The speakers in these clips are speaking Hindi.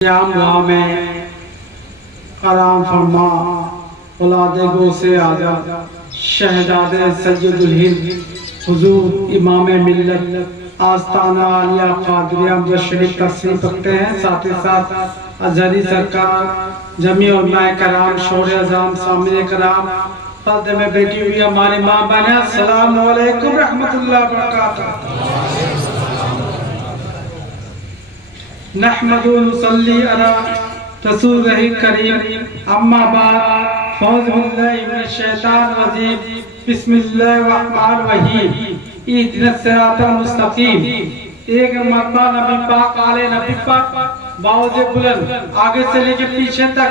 दुआ में आराम फरमा औलादे गौसे आज़म शहजादे सैयदुल हिंद हुजूर इमाम मिल्लत आस्ताना आलिया कादरिया शरीफ तशरीफ रखते हैं। साथ ही साथ अजहरी सरकार जमी उलमाए कराम शौर अज़ाम सामने कराम पर्दे में बैठी हुई हमारी माँ बहन अस्सलाम वालेकुम रहमतुल्लाह व बरकातहू। नहमदु व नुसल्ली अला रसूलिल करीम अम्मा बाद फौज़ बिल्लाहि मिनश शैतानिर रजीम बिस्मिल्लाहिर रहमानिर रहीम इहदिनस सिरातल मुस्तकीम। एक मरतबा नबी पाक आले नबी पाक बावजे बुलंद आगे से लेके पीछे तक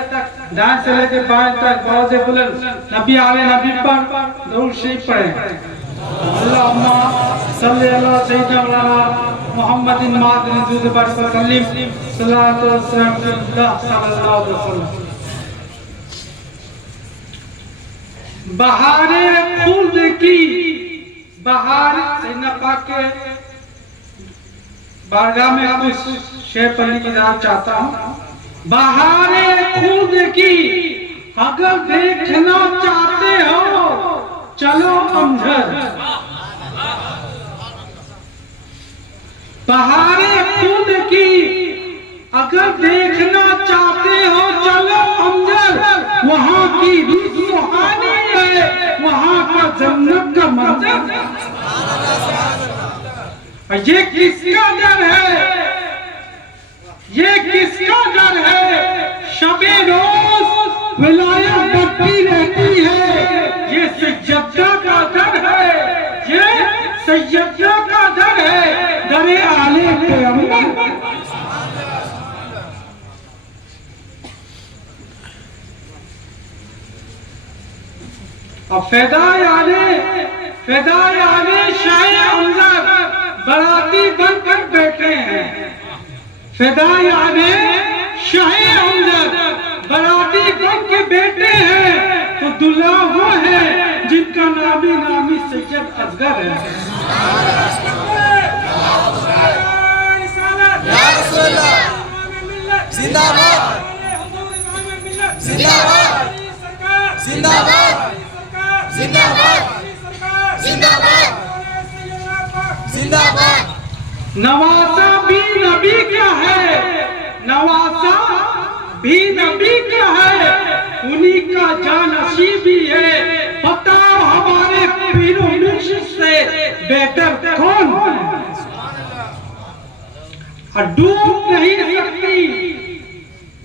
दाएं से लेके बाएं तक बावजे बुलंद नबी आले नबी पाक दरूद शरीफ पढ़े। अल्लाहुम्मा सल्ली अला सय्यिदना मुहम्मदिन मादिन जुज़बर सल्लिम सल्लल्लाहु अलैहि वसल्लम। बहारे खुद की बहार सैयदना पाक के बारगाह में कुछ शेर पढ़ने की इजाज़त चाहता हूँ। बहारे खुद की अगर देखना चाहते हो चलो अंधर, बहारे खुद की अगर देखना चाहते हो चलो अंदर, वहाँ की रूहानी है, वहाँ का जन्नत का मंजर। ये किसका डर है, ये किसका डर है, शबे रोज विलायत बढ़ती रहती है। ये सैयदा का डर है, ये सैयदा का डर है, डरे आले पैगंबर। अब फिदाए आले शाह हमजा बराती बनकर बैठे हैं। फिदाए आले शाह हमजा बराती बन के बैठे हैं तो दुल्हा वो है जिनका नामी सैयद असगर है। जिंदाबाद जिंदाबाद जिंदाबाद जिंदाबाद जिंदाबाद जिंदाबाद। नवासा भी नबी का है, नवासा भी नबी का है, उन्हीं का जानशी भी है। बताओ हमारे पीरो मुर्शिद से बेहतर कौन है? डूब नहीं सकती,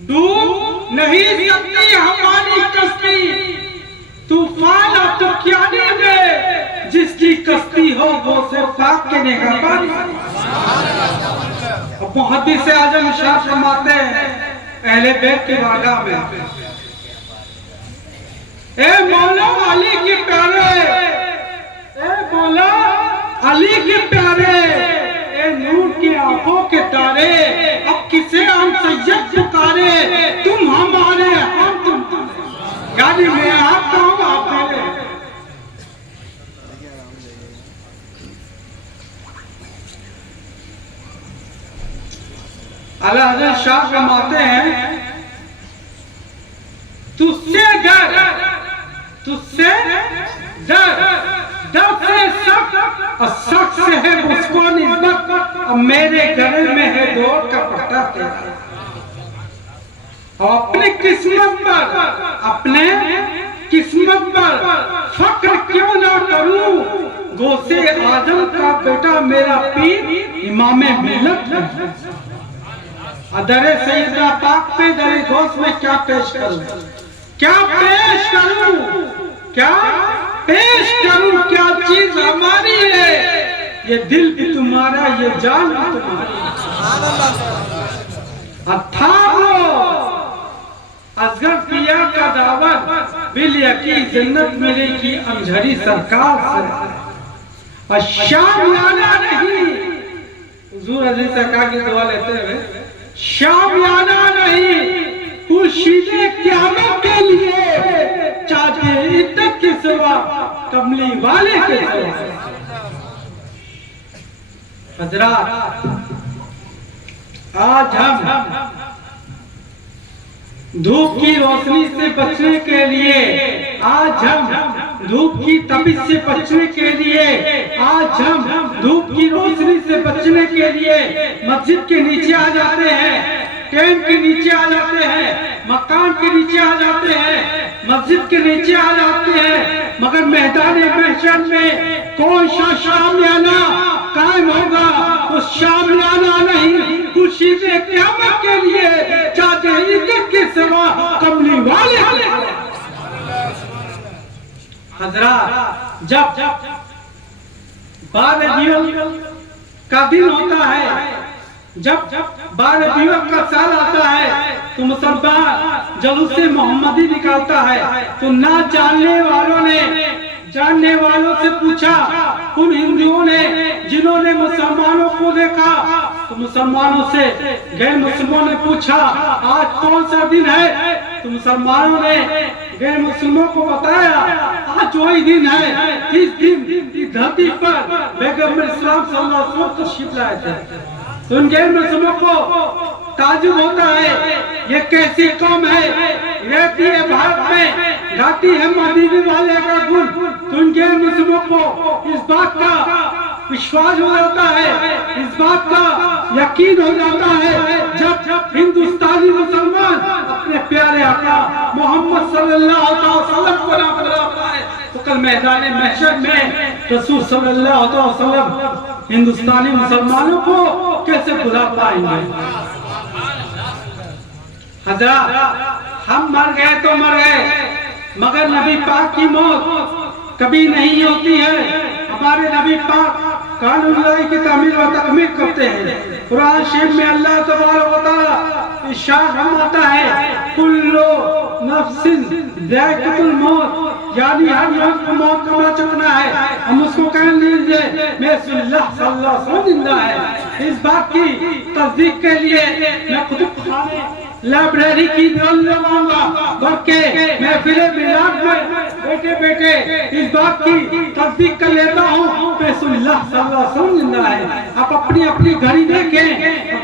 डूब नहीं सकती हमारी कश्ती, तूफान और तुफानी में जिसकी कश्ती हो वो सिर्फ पाक के निगाहबान। मुहद्दिस आज़म शाह फरमाते हैं अहले बैत के बारगाह में, ए मौला अली के प्यारे, ए मौला अली के प्यारे, ए नूर की आंखों के तारे, अब किसे हम सैयद पुकारे, तुम हमारे हम तुम। गाड़ी में आता हूँ आप पहले। आला हज़रत शाह फरमाते हैं तुझसे डर, तुझसे डर, डर से शक और शक से है उसको निस्बत, और मेरे गले में है दौड़ का पट्टा तेरा। और अपनी किस्मत पर, अपने किस्मत पर फक्र क्यों ना करूं, गौसे आजम का बेटा मेरा पीर इमाम मिल्लत है। दरे सैयदा पाक पे दरे गौस में क्या पेश करूं, क्या पेश करूं, क्या पेश करूं, क्या चीज हमारी है, ये दिल भी तुम्हारा, ये जान भी तुम्हारी। असगर पिया का दावत बिल यकीन जन्नत मिलेगी अमझरी सरकार से। और शाम आना नहीं, हुजूर अजीज सरकार की दुआ लेते हुए, शाम आना नहीं खुर्शीदे क़यामत के लिए, चाचे इद्दत के सिवा कमली वाले के सिवा। हज़रात आज हम धूप की रोशनी से बचने के लिए आज हम धूप की तपिश से बचने के लिए आज हम धूप की रोशनी से बचने के लिए मस्जिद के नीचे आ जाते हैं, टेंट के नीचे आ जाते हैं, मकान के नीचे आ जाते हैं, मस्जिद के नीचे आ जाते हैं, मगर मैदान महशर में कौन सा शामियाना कायम होगा? उस शामियाना नहीं, खुशी से क़यामत के लिए चाहते इज्जत के सिवा कमली वाले। हज़रात, जब बारह का दिन होता है, जब 12 दिवस का साल आता है, तो मुसलमान जुलूस मोहम्मदी निकालता है। तो ना जानने वालों से पूछा, उन हिंदुओं ने जिन्होंने मुसलमानों को देखा, तो मुसलमानों से गैर मुस्लिमों ने पूछा आज कौन सा दिन है? तो मुसलमानों ने गैर मुस्लिमों को बताया आज वही दिन है। इस दिन इस धरती पर पैगंबर इस्लाम सल्लल्लाहु अलैहि वसल्लम तशरीफ लाए थे। तो उन गैर मुस्लिमों को ताजुब होता है, ये कैसी कौम है, रहती है भारत में, गाती है मदीने वाले का गुण। तो उन गैर मुस्लिमों को इस बात का विश्वास हो जाता है, इस बात का यकीन हो जाता है, जब हिंदुस्तानी मुसलमान अपने प्यारे आका मोहम्मद सल्लल्लाहु अलैहि वसल्लम को नाम बुलाता है, तो कल मैदान महशर में रसूल सल्लल्लाहु अलैहि वसल्लम हिंदुस्तानी मुसलमानों को कैसे भुला पाएंगे? हज़रात, हम मर गए तो मर गए, मगर नबी पाक की मौत कभी नहीं होती है। हमारे नबी पाक कानून की तामीर व तकमील करते हैं। कुरान शरीफ में अल्लाह तबारक व तआला इरशाद फरमाता है, कुल्लु नफ्सिन ज़ाइक़तुल मौत, यानी हर नफ्स को मौत का चखना है। हम उसको कह लीजिए मैं सल्लल्लाहु अलैहि वसल्लम जिंदा है। इस बात की तस्दीक के लिए मैं खुद लाइब्रेरी की लगाऊंगा के महफिल मिलाद में बैठे इस बात की तस्दीक कर लेता हूँ रसूलुल्लाह सल्लल्लाहु अलैहि वसल्लम जिंदा है। आप अपनी घड़ी देखें,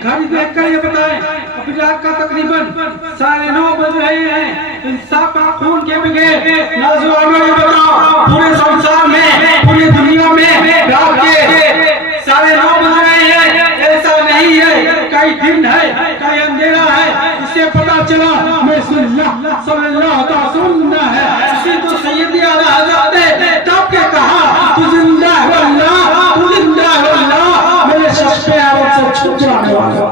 घड़ी देखकर ये बताएं अभी रात का तकरीबन 9:30 बज रहे हैं। इंसाफ का खून के बगैर नौजवानों ने बताओ पूरे संसार में, पूरी दुनिया में रात के 9:30 बज रहे हैं। ऐसा नहीं है, कई दिन है, कई अंधेरा है, इससे पता चला मैं सल्लल्लाहु अलैहि वसल्लम है। इसी तो सैयदी आला हज़रत ने तब के कहा तू जिंदा है अल्लाह, तू जिंदा है अल्लाह, मेरे शख्स पे आरब से छुप जाने वाला।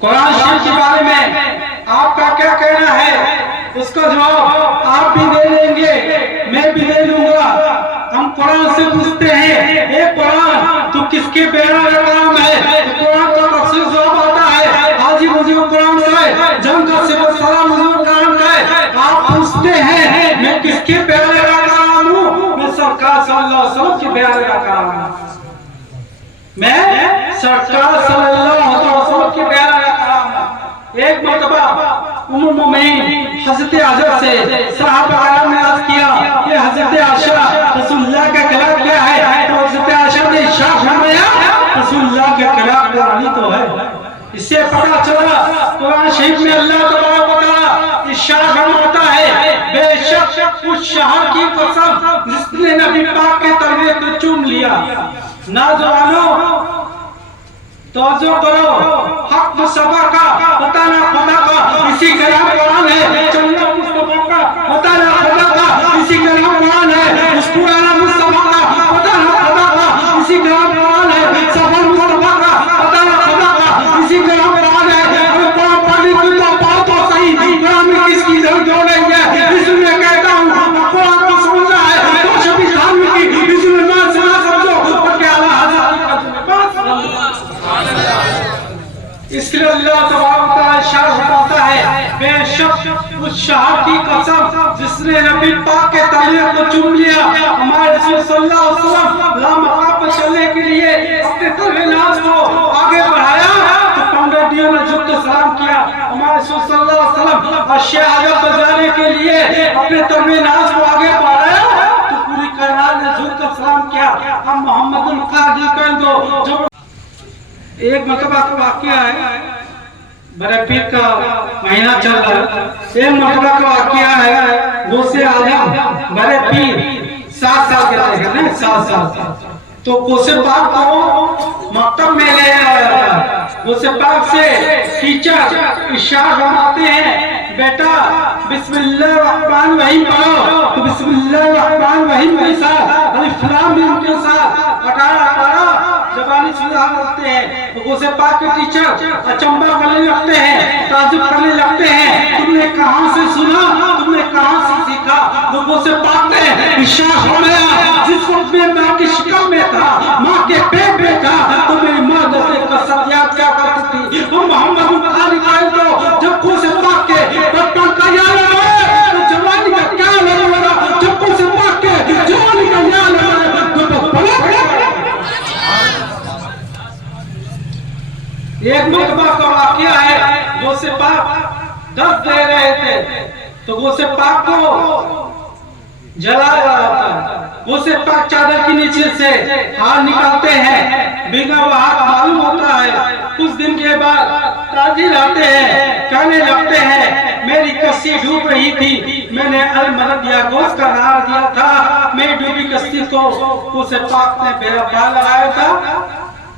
कुरान शरीफ के बारे में आपका क्या कहना है? उसका जवाब आप भी दे लेंगे, मैं भी दे दूंगा। हम कुरान से पूछते हैं, ए कुरान तू किसके प्यारा कलाम है? तो कुरान का मकसद जवाब आता है आज ही मुझे कुरान है, जंग का सिफत सलाम मुझे कुरान है। आप पूछते हैं मैं किसके प्यारे का कलाम हूँ? मैं सरकार सल्लल्लाहु अलैहि वसल्लम के प्यारे का कलाम हूँ। मैं सरकार सल्लल्लाहु अलैहि वसल्लम के प्यारे का कलाम हूँ। एक मर्तबा उम्मुल मोमिनीन हज़रत आयशा से सहाबा ने अर्ज़ किया कि हज़रत आयशा रसूलुल्लाह का कलाम क्या है? तो हज़रत आयशा ने इरशाद फरमाया रसूलुल्लाह का कलाम कुरानी तो है। इससे पता चला कुरान शरीफ में अल्लाह तबारक व तआला इरशाद फरमाता है बेशक उस शहर की कसम जिसने नबी पाक के तलवे को चूम लिया। नौजवानों तवज्जो करो, हक मुस्तफा का बताना खुदा का इसी कलाम कुरान है, चलना मुस्तफा का बताना खुदा का इसी कलाम कुरान है, मुस्कुराना मुस्तफा का बताना खुदा का इसी कलाम कुरान है, सफर मुस्तफा का बताना खुदा का इसी कलाम कुरान है। अरे कुरान पढ़ने की तो बात तो सही, कुरान में किसकी जरूरत हो रही है? इसलिए कहता हूँ कुरान को समझना है तो शबी खान की इसलिए ना सुना समझो और क्या आला हज़रत इसलिए अल्लाह तबारक व तआला इरशाद फरमाता है बेशक उस शहर की कसम जिसने नबी पाक के तलवे को चूम लिया। हमारे रसूल सल्लल्लाहु अलैहि वसल्लम लामका पर चलने के लिए अपने तलवे नाज को आगे बढ़ाया तो पंडितों ने झुक के सलाम किया। हमारे रसूल सल्लल्लाहु अलैहि वसल्लम अश्याह बजाने के लिए अपने तलवे नाज को आगे बढ़ाया तो पूरी कायनात ने झुक कर सलाम किया। हम मोहम्मदुल कादी कह दो जो एक मतबा का वाक्य है, बड़े पीर का महीना चल रहा है। एक मतबा का वाक्य है, गोसे आजम बड़े पीर 7 साल के थे ना, 7 साल। तो गोसे पाक को मकतब में ले आया। गोसे पाक से टीचर इशारा बनाते हैं, बेटा बिस्मिल्लाहिर्रहमानिर्रहीम पढ़ो। तो बिस्मिल्लाहिर्रहमानिर्रहीम के साथ अलिफ लाम मीम के साथ 18 जबानी सुधा करते हैं। तो गोसे पाक के टीचर अचंबा करने लगते हैं, ताजुब करने लगते हैं, तुमने कहां से सुना, तुमने कहां से सीखा। तो गोसे पाक ने इशारा फरमाया, जिस वक्त मैं मां की शिकम में था, मां के पेट में था, तो मेरी मां जैसे कसम याद क्या करती थी। वो मोहम्मद बुखारी कहते तो जब गोसे पाक के बचपन का याद आए तो जवानी का क्या लगेगा। जब गोसे पाक के जवानी का याद आए तो एक मतबा का वाकया है, गोसे पाक 10 दे रहे थे, तो गोसे पाक को जलाया जाता है। गोसे पाक चादर के नीचे से हाथ निकालते हैं, भीगा हुआ हाथ मालूम होता है। कुछ दिन के बाद ताजिर आते हैं, कहने लगते हैं, मेरी कश्ती डूब रही थी, मैंने अल मदद या गोश्त का नारा दिया था, मैं डूबी कश्ती को गोसे पाक ने मेरा पाल लगाया था।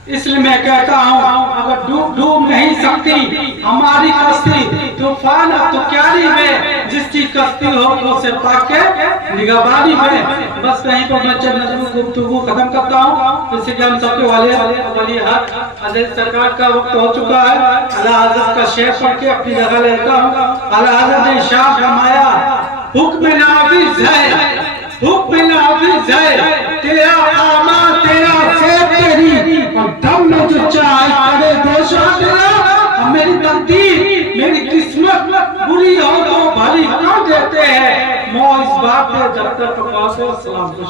इसलिए मैं कहता हूँ, अगर डूब नहीं सकती हमारी कश्ती, तूफान तो क्यारी में जिसकी कश्ती हो उसे पाक के निगहबानी में। बस कहीं पर मैं गुफ्तगू खत्म करता हूँ। इससे कि हम सबके वाली हक अजीज सरकार का वक्त हो चुका है। आला हज़रत का शेर पढ़ के अपनी जगह लेता हूँ। आला हज़रत ने इरशाद फरमाया, हुक्म नाफिज है, हुक्म नाफिज है, तेरा आमा तेरा सेब तेरी, और दम में जो चाहे करे दोषा तेरा। मेरी तकदीर मेरी किस्मत बुरी हो तो भली क्यों देते हैं, मौत इस बात पे जब तक सलाम को